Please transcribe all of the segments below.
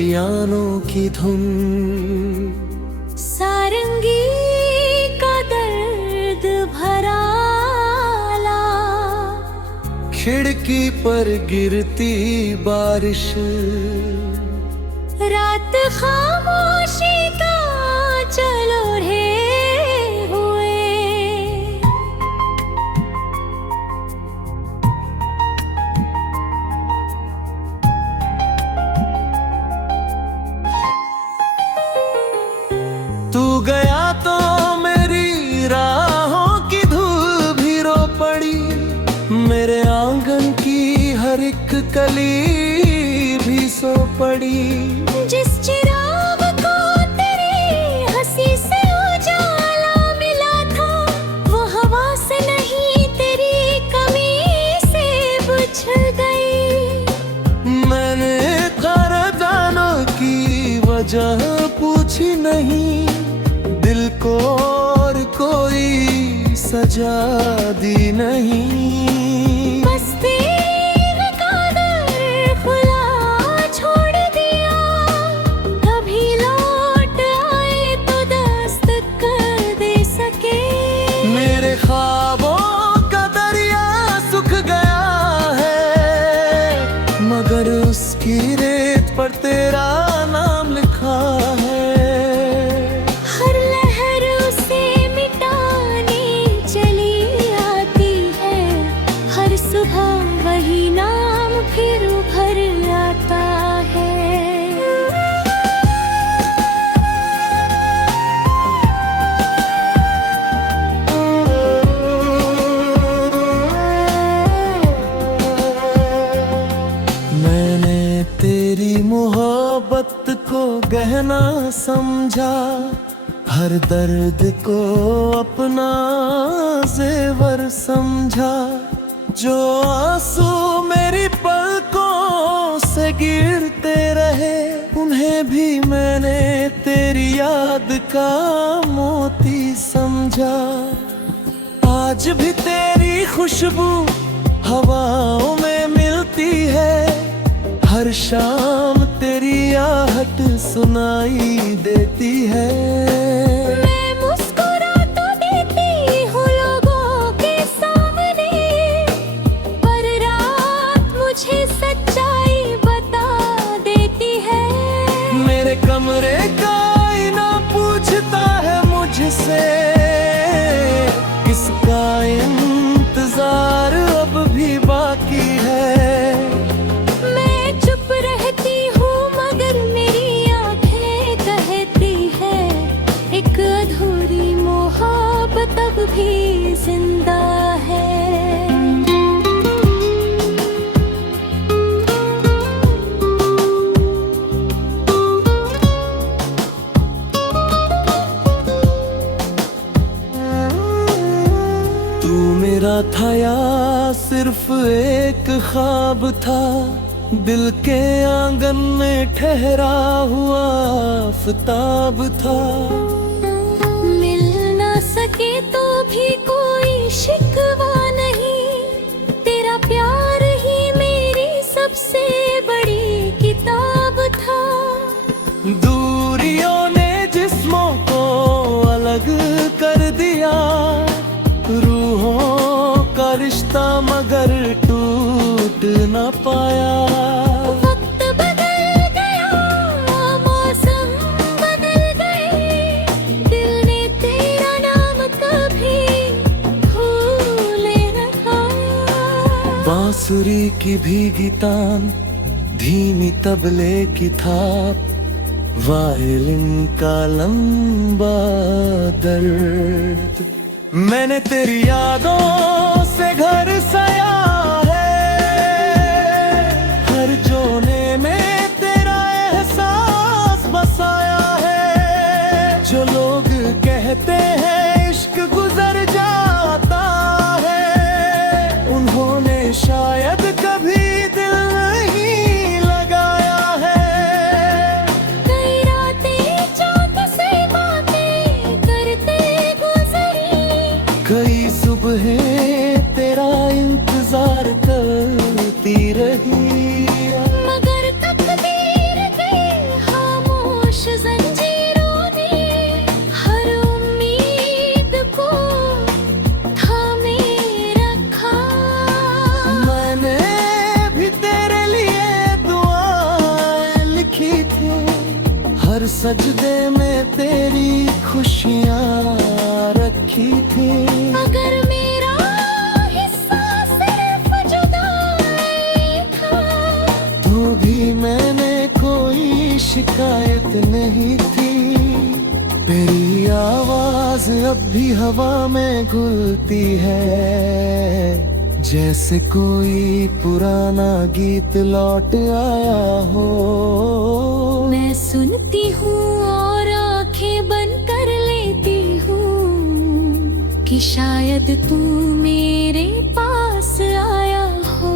Piano की धुन, सारंगी का दर्द भरा ला, खिड़की पर गिरती बारिश, रात खामोशी का चल ओढ़े हुए। तू गया तो मेरी राहों की धूल भी रो पड़ी, मेरे आंगन की हर एक कली भी सो पड़ी। जिस चिराग को तेरी हंसी से उजाला मिला था, वो हवा से नहीं तेरी कमी से बुझ गई। मैंने क़दरदानों की वजह पूछी नहीं, दिल को और कोई सजा दी नहीं। बस तेरे कदर खुला छोड़ दिया, कभी लौट आए तो दस्तक कर दे सके। मेरे ख्वाबों का दरिया सूख गया है, मगर उसकी रेत पर तेरा नाम लिखा है। हर लहर उसे मिटाने चली आती है, हर सुबह वही नाम फिर उभर आता है। मैंने तेरी मोहब्बत को गहना समझा, हर दर्द को अपना जेवर समझा। जो आंसू मेरी पलकों से गिरते रहे, उन्हें भी मैंने तेरी याद का मोती समझा। आज भी तेरी खुशबू हवाओं में मिलती है, हर शाम तेरी आहट सुनाई देती है। मैं मुस्कुरा तो देती हूँ लोगों के सामने, पर रात मुझे सच्चाई बता देती है। मेरे कमरे का आईना पूछता है मुझसे, किसका इंतजार अब भी बाकी है। मैं चुप रहती हूँ मगर मेरी आंखें कहती है, एक अधूरी मोहब्बत अब भी जिंदा है। तू मेरा था या सिर्फ एक ख्वाब था, दिल के आंगन में ठहरा हुआ आफताब था। मिल ना सके तो भी कोई शिकवा नहीं, तेरा प्यार ही मेरी सबसे बड़ी किताब था। दूरियों ने जिस्मों को अलग कर दिया, रूहों का रिश्ता मगर टूट न पाया। वक्त बदल गया, मौसम बदल गए, दिल ने तेरा नाम कभी भूल न पाया। बांसुरी की भीगी तान, धीमी तबले की थाप, वायलिन का लंबा दर्द। मैंने तेरी यादों से घर सया है, हर जोने में तेरा एहसास बसाया है। जो लोग कहते हैं इश्क गुजर जाता है, उन्होंने शायद कभी दिल नहीं लगाया है। कई रातें चांद से बातें करते गुजरी, कई सुबहें तेरा इंतजार करती रही, मगर तकदीर के सजदे में तेरी खुशियाँ रखी थी। अगर मेरा हिस्सा सिर्फ जुदाई था, तो भी मैंने कोई शिकायत नहीं थी। तेरी आवाज अब भी हवा में घुलती है, जैसे कोई पुराना गीत लौट आया हो। मैं सुनती हूँ और आंखें बंद कर लेती हूँ कि शायद तू मेरे पास आया हो।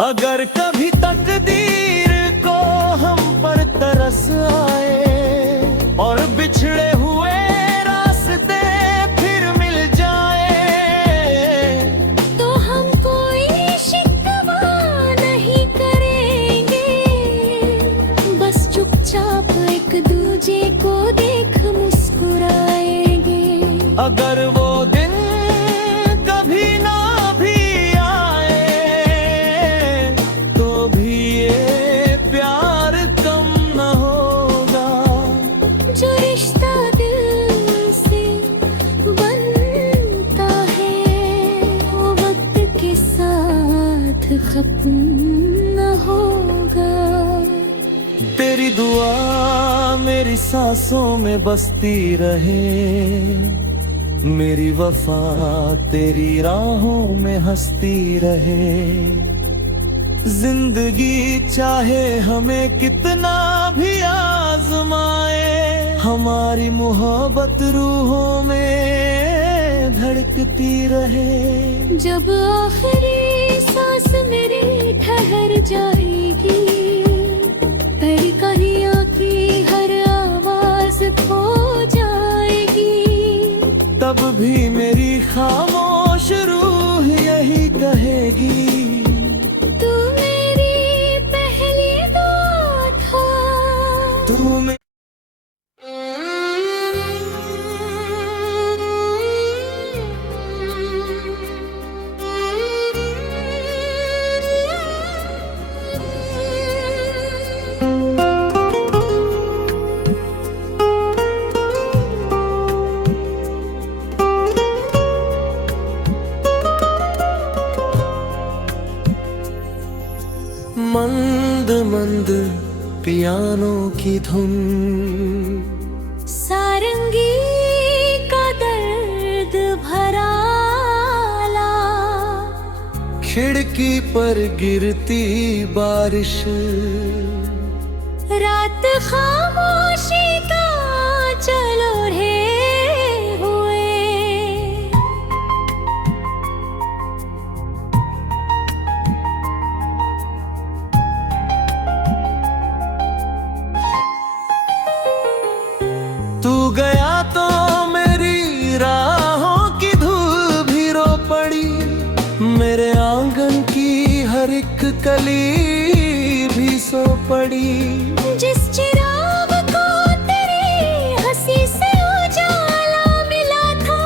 अगर कभी तकदीर को हम पर तरस आए और बिछड़े हुए रास्ते फिर मिल जाए, तो हम कोई शिकवा नहीं करेंगे, बस चुपचाप एक दूजे को देख मुस्कुराएंगे। अगर वो दिन कभी ना भी आए, तो भी ये प्यार कम न होगा। जो रिश्ता दिल से बनता है, वो वक्त के साथ खत्म न होगा। तेरी दुआ मेरी सांसों में बसती रहे, मेरी वफा तेरी राहों में हंसती रहे। जिंदगी चाहे हमें कितना भी आजमाए, हमारी मोहब्बत रूहों में धड़कती रहे। जब आखिरी सांस मेरी ठहर जाएगी, तेरी कहियों की हर आवाज खो जाएगी, तब भी मेरी खामोश रूह यही कहेगी, तू मेरी पहली दुआ था। तू मे- मंद मंद पियानो की धुन, सारंगी का दर्द भरा ला, खिड़की पर गिरती बारिश, रात खामोशी का चलो रे हुए। तू गया तो मेरी राहों की धूल भी रो पड़ी, मेरे आंगन की हर एक कली भी सो पड़ी। जिस चिराग को तेरी हंसी से उजाला मिला था,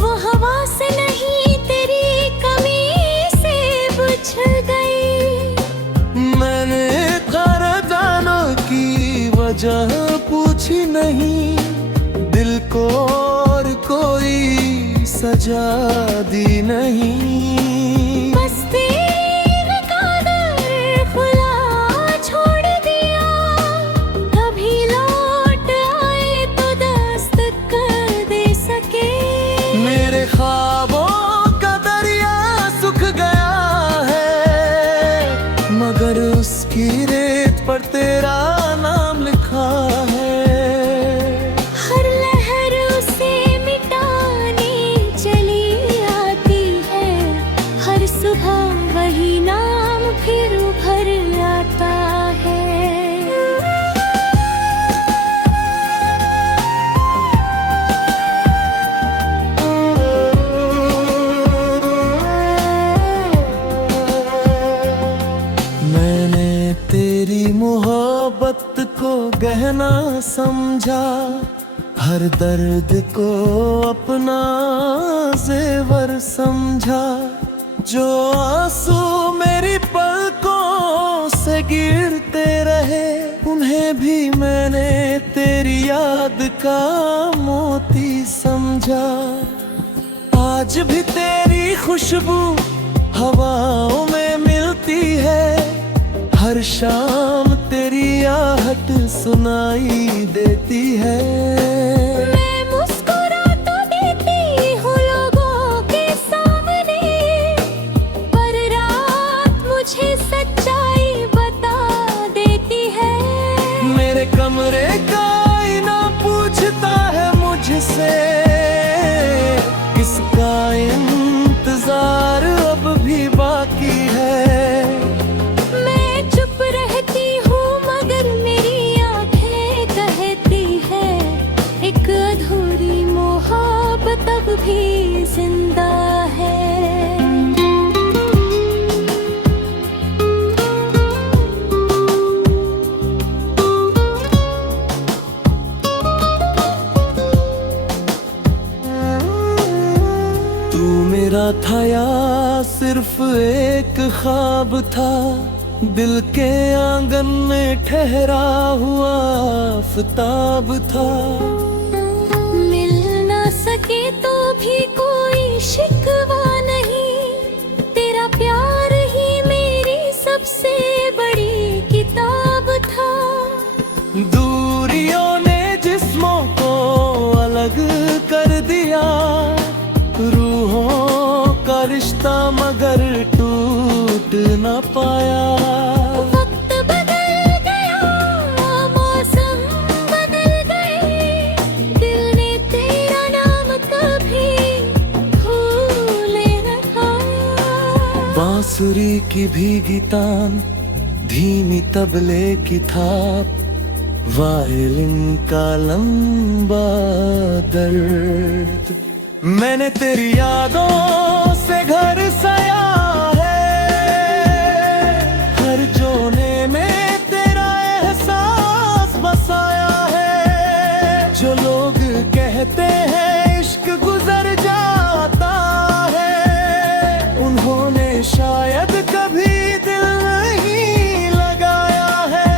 वो हवा से नहीं तेरी कमी से बुझ गई। मैंने क़दरदानों की वजह पूछी नहीं, दिल को और कोई सजा दी नहीं। बस तेरी कदर खुला छोड़ दिया, कभी लौट आए तो दस्तक कर दे सके। मेरे ख्वाबों का दरिया सूख गया है, मगर उसकी रेत पर तेरा नाम लिखा है। हर लहर उसे मिटाने चली आती है, हर सुबह वही नाम फिर उभर आता है। मैंने तेरी मोहब्बत को गहना समझा, हर दर्द को अपना जेवर समझा। जो आंसू मेरी पलकों से गिरते रहे, उन्हें भी मैं तेरी याद का मोती समझा। आज भी तेरी खुशबू हवाओं में मिलती है, हर शाम तेरी आहट सुनाई देती है। मैं मुस्कुरा तो देती हूँ लोगों के सामने, पर रात मुझे सच्चाई बता देती है। मेरे कमरे का आईना पूछता है मुझसे, किसका इंतजार अब भी बाकी है। मैं चुप रहती हूँ मगर मेरी आंखें कहती है, एक अधूरी मोहब्बत अब भी जिंदा है। तू मेरा था या सिर्फ एक ख्वाब था, दिल के आंगन में ठहरा हुआ आफताब था। मिल ना सके तो भी कोई शिकवा नहीं, तेरा प्यार ही मेरी सबसे बड़ी किताब था। दूरियों ने जिस्मों को अलग कर दिया, रूहों का रिश्ता मगर टूट न पाया। वक्त बदल गया, मौसम बदल गए, दिल ने तेरा नाम कभी भूले न पाया। बांसुरी की भीगी तान, धीमी तबले की थाप, वायलिन का लंबा दर्द। मैंने तेरी यादों से घर सया है, हर जोने में तेरा एहसास बसाया है। जो लोग कहते हैं इश्क गुजर जाता है, उन्होंने शायद कभी दिल नहीं लगाया है।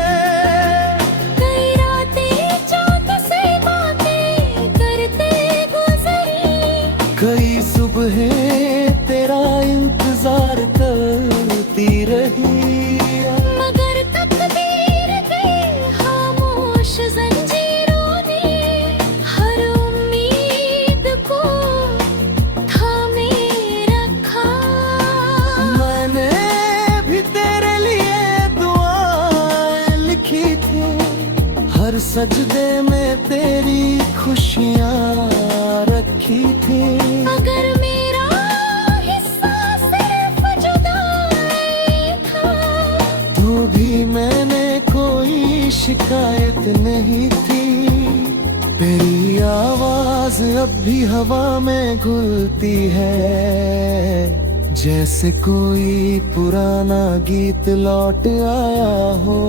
कई रातें चाँद से बातें करते गुजरी, कई सुबहें तेरा इंतजार करती रही, मगर तकदीर के खामोश जंजीरों ने हर उम्मीद को थामे रखा। मैंने भी तेरे लिए दुआएं लिखी थी, हर सजदे में तेरी खुशियाँ रखी थी। अगर मेरा हिस्सा सिर्फ जुदाई था, तो भी मैंने कोई शिकायत नहीं थी। तेरी आवाज अब भी हवा में घुलती है, जैसे कोई पुराना गीत लौट आया हो।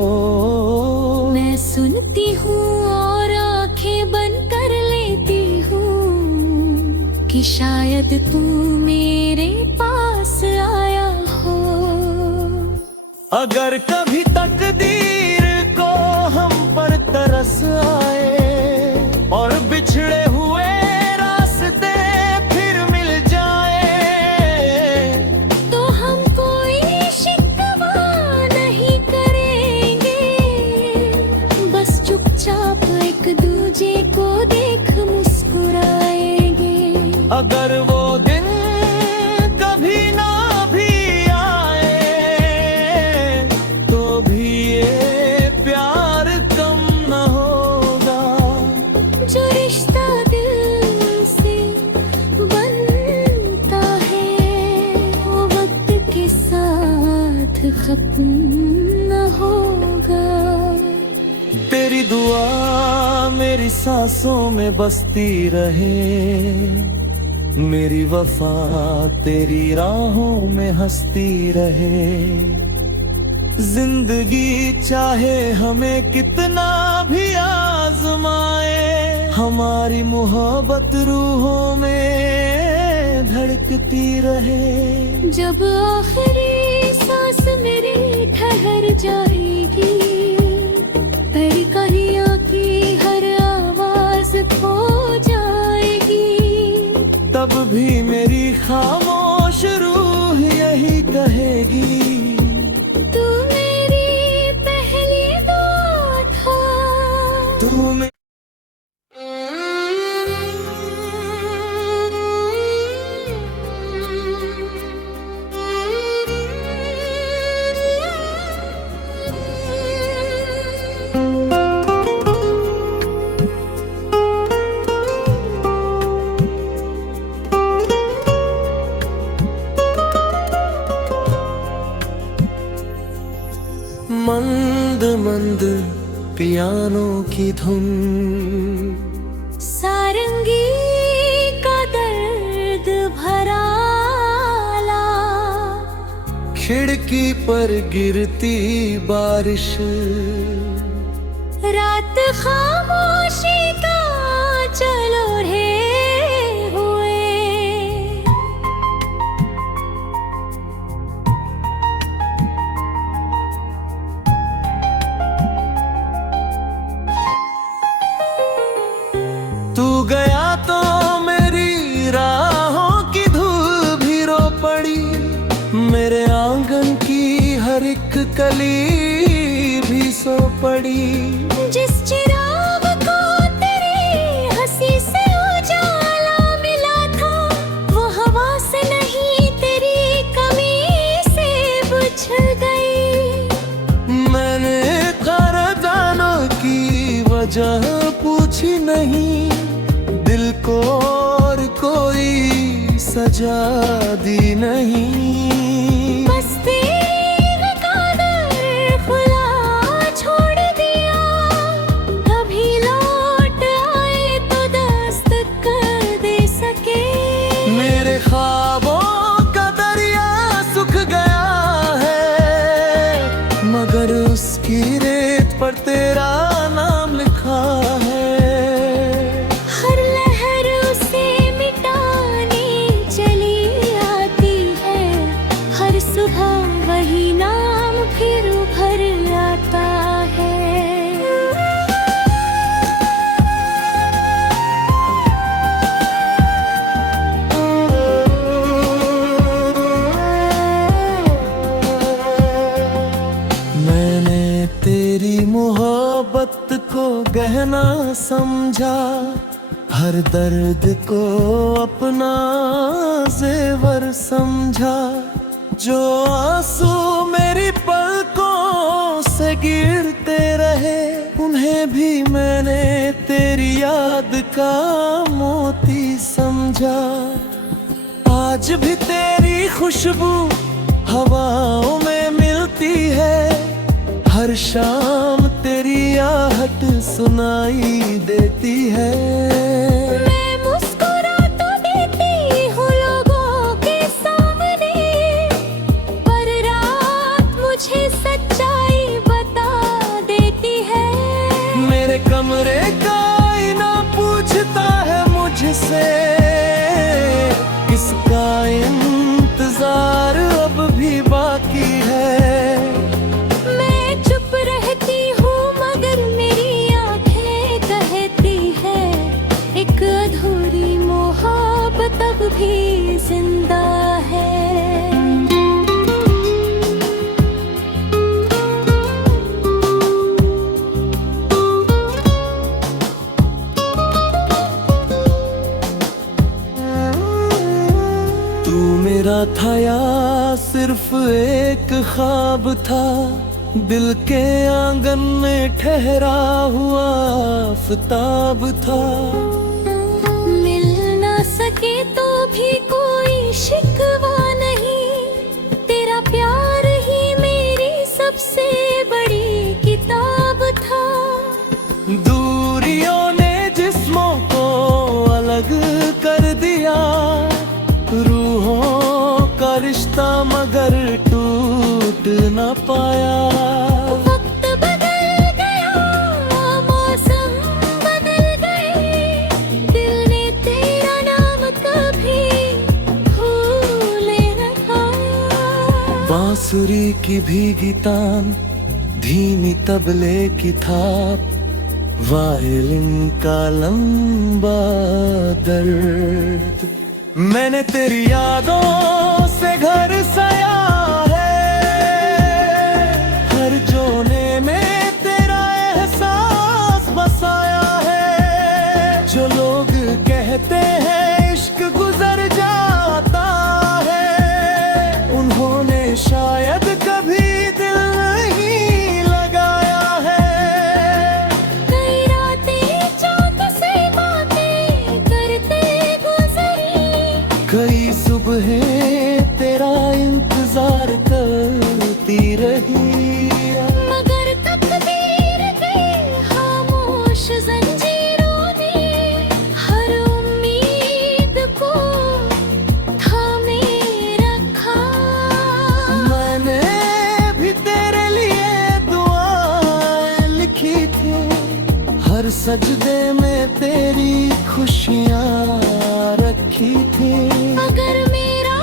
मैं सुनती हूँ और आंखें बंद कर लेती हूँ कि शायद तू मेरे पास आया हो। अगर कभी तकदीर को हम पर तरस आए और बिछड़े हुए रास्ते फिर मिल जाए, तो हम कोई शिकवा नहीं करेंगे, बस चुपचाप एक दूजे को देख मुस्कुराएंगे। अगर वो दिन कभी ना भी आए, तो भी ये प्यार कम न होगा। जो रिश्ता दिल से बनता है, वो वक्त के साथ खत्म न होगा। तेरी दुआ मेरी सांसों में बसती रहे, मेरी वफा तेरी राहों में हंसती रहे। जिंदगी चाहे हमें कितना भी आजमाए, हमारी मोहब्बत रूहों में धड़कती रहे। जब आखिरी सांस मेरी ठहर जाएगी, तेरी कहियों की गानों की धुन, सारंगी का दर्द भरा ला, खिड़की पर गिरती बारिश, रात खामोशी का चल ओढ़े हुए। तू गया तो मेरी राहों की धूल भी रो पड़ी, मेरे आंगन की हर एक कली भी सो पड़ी। जिस चिराग को तेरी हंसी से उजाला मिला था, वो हवा से नहीं तेरी कमी से बुझ गई। मैंने करादानों की वजह पूछी नहीं, दिल को और कोई सजा दी नहीं। बस तेरी कदर खुला छोड़ दिया, कभी लौट आए तो दस्तक कर दे सके। मेरे ख्वाबों का दरिया सूख गया है, मगर उसकी रेत पर तेरा नाम लिखा है। हर लहर उसे मिटाने चली आती है, हर सुबह वही नाम फिर उभर आता है। मैंने तेरी मोहब्बत को गहना समझा, हर दर्द को अपना जेवर समझा। जो आंसू मेरी पलकों से गिरते रहे, उन्हें भी मैंने तेरी याद का मोती समझा। आज भी तेरी खुशबू हवाओं में मिलती है, हर शाम तेरी आहट सुनाई देती है। मैं मुस्कुरा तो देती हूँ लोगों के सामने, पर रात मुझे सच्चाई बता देती है। मेरे कमरे का आईना पूछता है मुझसे, किसका इंतजार अब भी बाकी है। मैं चुप रहती हूँ मगर मेरी आंखें कहती है, एक अधूरी मोहब्बत अब भी जिंदा है। तू मेरा था या सिर्फ एक ख्वाब था, दिल के आंगन में ठहरा हुआ आफताब था। मिल ना सके तो भी कोई शिकवा नहीं, तेरा प्यार ही मेरी सबसे बड़ी किताब था। दूरियों ने जिस्मों को अलग कर दिया, रूहों का रिश्ता मगर टूट न पाया। वक्त बदल गया, मौसम बदल गए, दिल ने तेरा नाम कभी भूले न पाया। बांसुरी की भीगी तान, धीमी तबले की थाप, वायलिन का लंबा दर्द। मैंने तेरी यादों से घर सया है, हर जोने में तेरा एहसास बसाया है। जो लोग कहते हैं इश्क गुजर जाता है, उन्होंने शायद कभी दिल नहीं लगाया है। कई रातें चाँद से बातें करते गुजरी, कई सुबहें तेरा इंतजार करती रही, मगर तकदीर के सजदे में तेरी खुशियाँ रखी थी। अगर मेरा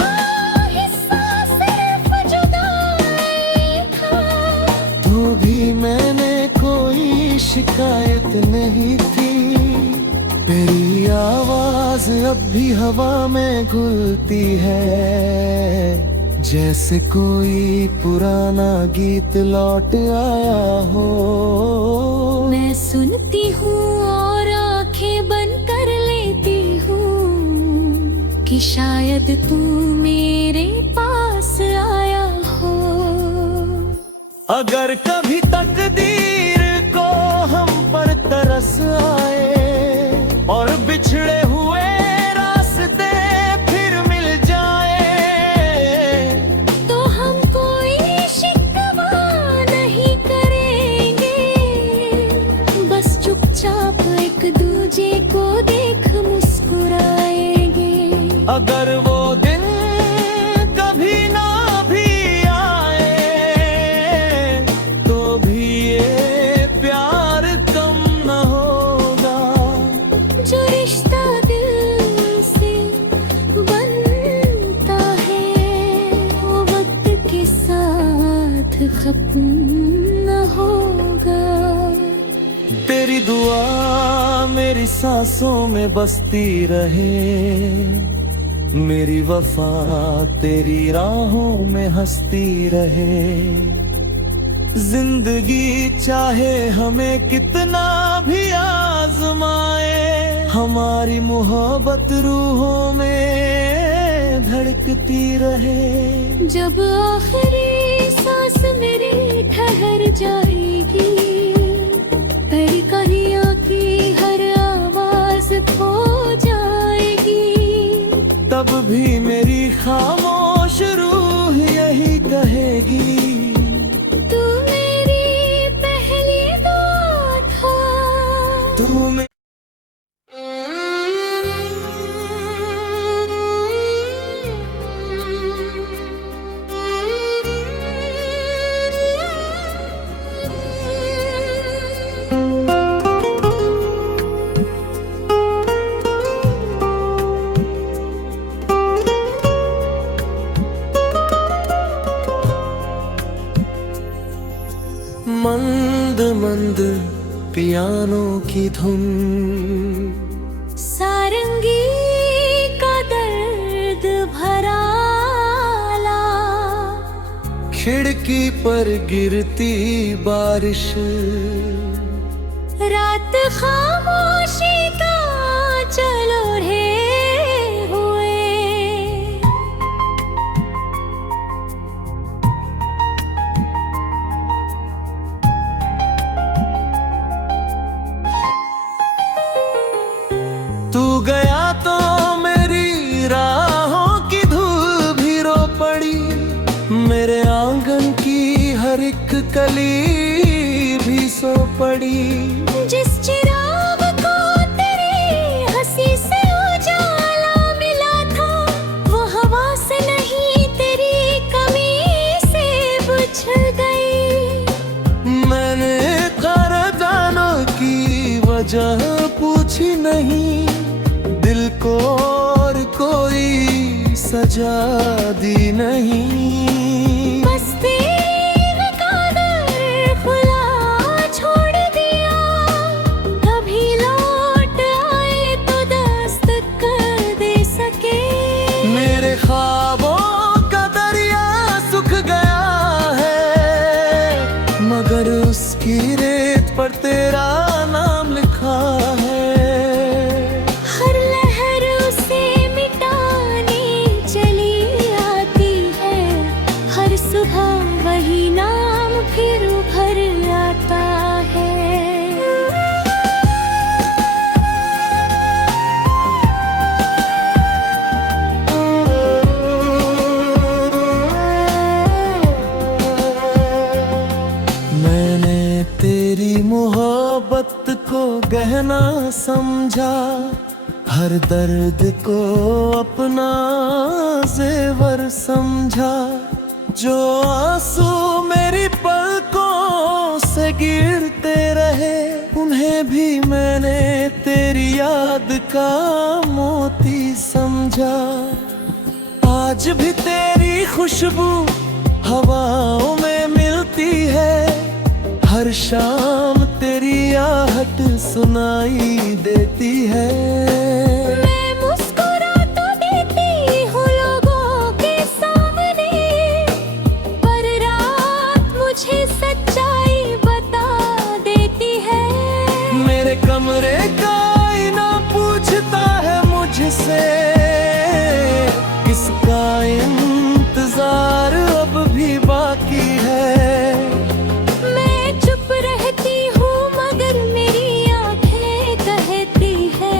हिस्सा सिर्फ जुदाई था, तो भी मैंने कोई शिकायत नहीं थी। तेरी आवाज अब भी हवा में घुलती है, जैसे कोई पुराना गीत लौट आया हो। मैं सुनती हूँ और आंखें बंद कर लेती हूँ कि शायद तू मेरे पास आया हो। अगर कभी तकदीर को हम पर तरस आए और बिछड़े हुए रास्ते फिर मिल जाए, तो हम कोई शिकवा नहीं करेंगे, बस चुपचाप एक दूजे को देख मुस्कुराएंगे। अगर वो दिन कभी ना भी आए, तो भी ये प्यार कम न होगा। जो रिश्ता दिल से बनता है, वो वक्त के साथ खत्म न होगा। तेरी दुआ मेरी सांसों में बसती रहे, मेरी वफा तेरी राहों में हंसती रहे। जिंदगी चाहे हमें कितना भी आजमाए, हमारी मोहब्बत रूहों में धड़कती रहे। जब आखिरी सांस मेरी ठहर जाएगी, तेरी कहियों की हर आवाज खो जाएगी, तब भी मेरी खामोश रूह यही कहेगी, तू मेरी पहली दुआ था। तू मे- मंद मंद पियानो की धुन, सारंगी का दर्द भरा ला, खिड़की पर गिरती बारिश, रात खामोशी का चल ओढ़े हुए। तू गया तो मेरी राहों की धूल भी रो पड़ी, मेरे आंगन की हर एक कली भी सो पड़ी। जिस चिराग को तेरी हंसी से उजाला मिला था, वो हवा से नहीं तेरी कमी से बुझ गई। मैंने क़दरदानों की वजह पूछी नहीं, दिल को और कोई सजा दी नहीं। बस तेरी कदर खुला छोड़ दिया, कभी लौट आए तो दस्तक कर दे सके। मेरे ख्वाबों का दरिया सूख गया है, मगर उसकी रेत पर तेरा नाम लिखा है। हर लहर उसे मिटाने चली आती है, हर सुबह वही नाम फिर उभर आता है। मैंने तेरी मोहब्बत को गहना समझा, हर दर्द को अपना जेवर समझा। जो आंसू मेरी पलकों से गिरते रहे, उन्हें भी मैं तेरी याद का मोती समझा। आज भी तेरी खुशबू हवाओं में मिलती है, हर शाम तेरी आहट सुनाई देती है। मैं मुस्कुरा तो देती हूँ लोगों के सामने, पर रात मुझे सच्चाई बता देती है। मेरे कमरे का आईना पूछता है मुझसे, किसका इंतजार अब भी बाकी है। मैं चुप रहती हूँ मगर मेरी आंखें कहती है,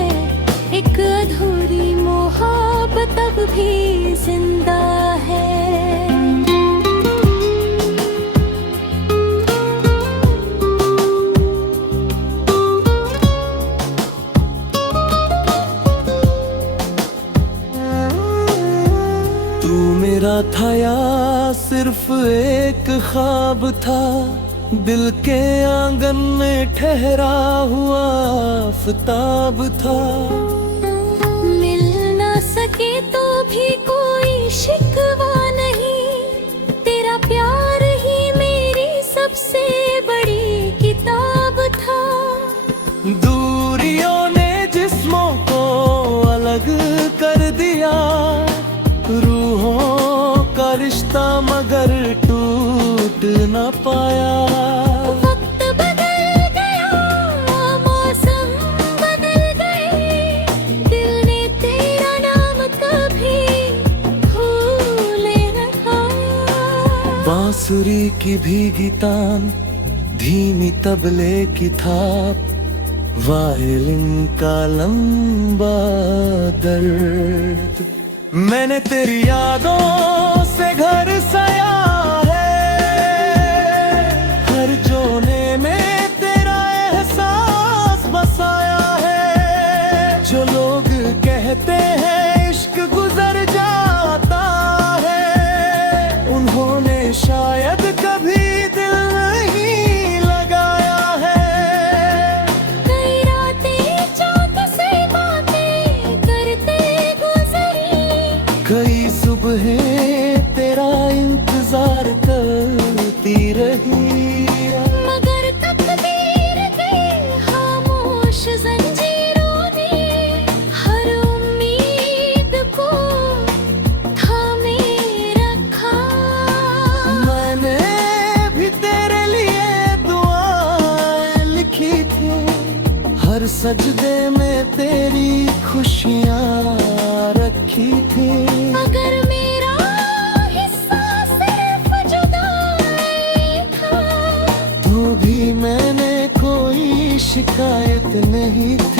एक अधूरी मोहब्बत अब भी जिंदा है। तू मेरा था या सिर्फ एक ख्वाब था, दिल के आंगन में ठहरा हुआ आफताब था। मिल ना सके तो भी कोई शिकवा नहीं, तेरा प्यार ही मेरी सबसे बड़ी किताब था। दूरियों ने जिस्मों को अलग कर दिया, रूहों का रिश्ता मगर टूट न पाया। वक्त बदल गया, मौसम बदल गए, दिल ने तेरा नाम कभी भूले न पाया। बांसुरी की भीगी तान, धीमी तबले की थाप, वायलिन का लंबा दर्द। मैंने तेरी यादों से घर सया है, हर जोने में तेरा एहसास बसाया है। जो लोग कहते हैं इश्क गुजर जाता है, उन्होंने शायद कभी दिल नहीं लगाया है। कई रातें चाँद से बातें करते गुजरी, कई सुबहें तेरा इंतजार करती रही, मगर तकदीर के खामोश जंजीरों ने हर उम्मीद को थामे रखा। मैंने भी तेरे लिए दुआएं लिखी थी, हर सजदे में तेरी खुशियाँ रखी थी। मगर मेरा हिस्सा सिर्फ जुदाई था, तो भी मैंने कोई शिकायत नहीं थी।